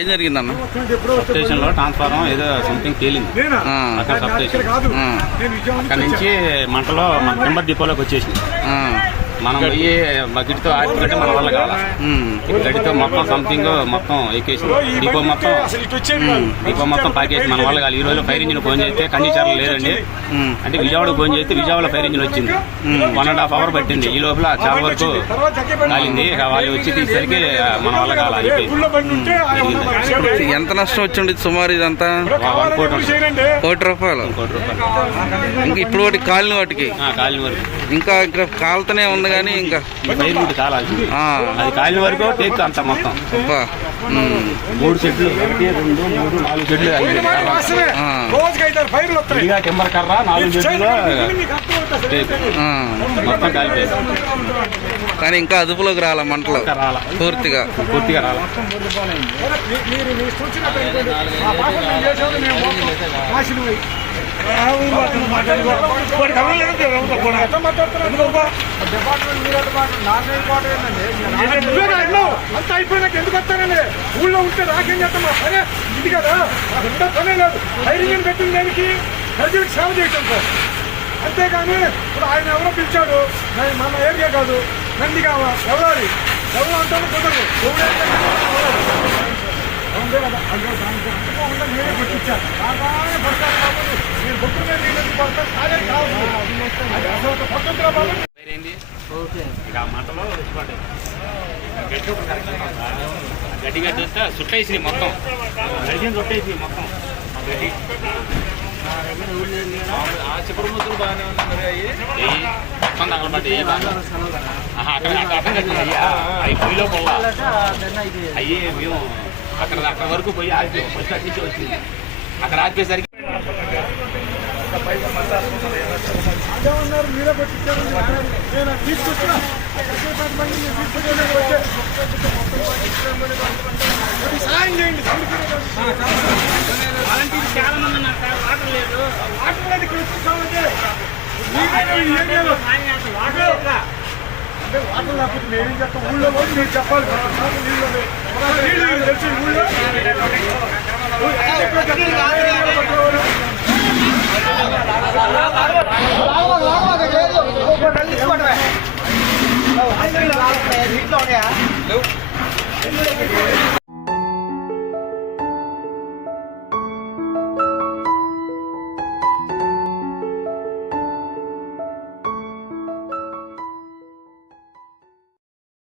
ఏం జరిగిందన్న స్టేషన్లో ట్రాన్స్ఫారం ఏదో సంథింగ్ తేలింది అక్కడ సబ్ స్టేషన్ అక్కడ నుంచి మంటలో మన టింబర్ డిపోలోకి వచ్చేసింది. మనం పోయి బకెట్తో ఆడుకుంటే మన వల్ల కావాల? ఉమ్, గడితో మొత్తం సంథింగ్ మొత్తం ఎక్కేసింది డిపో మొత్తం డిపో మొత్తం పాకేసి మన వల్ల కాదు. ఈ రోజు ఫైర్ ఇంజిన్ ఫోన్ చేస్తే కండిషన్లు లేదండి. అంటే విజయవాడకు ఫోన్ చేస్తే విజయవాడ ఫైర్ ఇంజిన్ వచ్చింది. వన్ అండ్ హాఫ్ అవర్ పట్టింది. ఈ లోపల చాలా వరకు కాలింది. ఇక వాళ్ళు వచ్చి తీసేసరికి మన వల్ల కాల ఇప్పుడు ఎంత నష్టం వచ్చింది సుమారు ఇదంతా? కోటి రూపాయలు. కోటి రూపాయలు. ఇంకా ఇప్పుడు వాటికి కాలిన వాటికి. ఆ, కాలిన వరకు ఇంకా ఇంకా కాలుతూనే ఉంది కానీ ఇంకా కాలాల్సింది ఆ, అది కాలిన వరకు టేక్ అంత మొత్తం. మూడు చెట్లు ఒకటి రెండు మూడు నాలుగు చెట్లు విడిగా టింబర్ కర్ర నాలుగు చెట్లు. మొత్తం కాలిపోయింది. కానీ ఇంకా అదుపులోకి రాల మంటలు. పూర్తిగా. పూర్తిగా రాల. అంత అయిపోయినాక ఎందుకు వస్తానండి ఊళ్ళో ఉంటే రాకేం చేస్తామా సరే ఇది కదా అంత పనే లేదు ధైర్యం పెట్టిన దానికి ప్రజలకు సేవ చేయటం సార్ అంతేగాని ఇప్పుడు ఆయన ఎవరో పిలిచాడు మన ఏరియా కాదు నంది కావా ఎవరాలి ఎవరు అంటాను కుదరదు ఎవరైతే అవును కదా అదే దానికి అంతగా నేనే కొట్టించాను బాగానే గట్టిగా చూస్తే చుట్టేసి మొత్తం గడిని చుట్టేసి మొత్తం ఆ గడ్డి ఏయ్, మొత్తం తగలబడ్డాయి ఏ బాగా అక్కడ అర్థం అక్కడ కట్టినాయి. అయ్యా, అవి పొయ్యిలో పోవా అయ్యి మేము అక్కడ అక్కడ వరకు పోయి ఆపి ఫస్ట్ అట్టించి వచ్చింది అక్కడ ఆపేసరికి అదే ఉన్నారు మీరే పట్టించారు నేను తీసుకొచ్చిన పది మంది నేను సహాయం చేయండి చాలా మంది వాటర్ లేదు వాటర్ లేదు ఇక్కడ వచ్చేసామంటే అంటే వాటర్ లేకపోతే నేనేం చెప్తా ఊళ్ళో పోయి మీరు చెప్పాలి నీళ్ళు తెలిసి ఊళ్ళో కదా. మాకు నీళ్ళు ఉన్నాయి. మాకు నీళ్ళు లేవు తెలిసి ఊళ్ళో ఇంట్లో ఉన్నాయా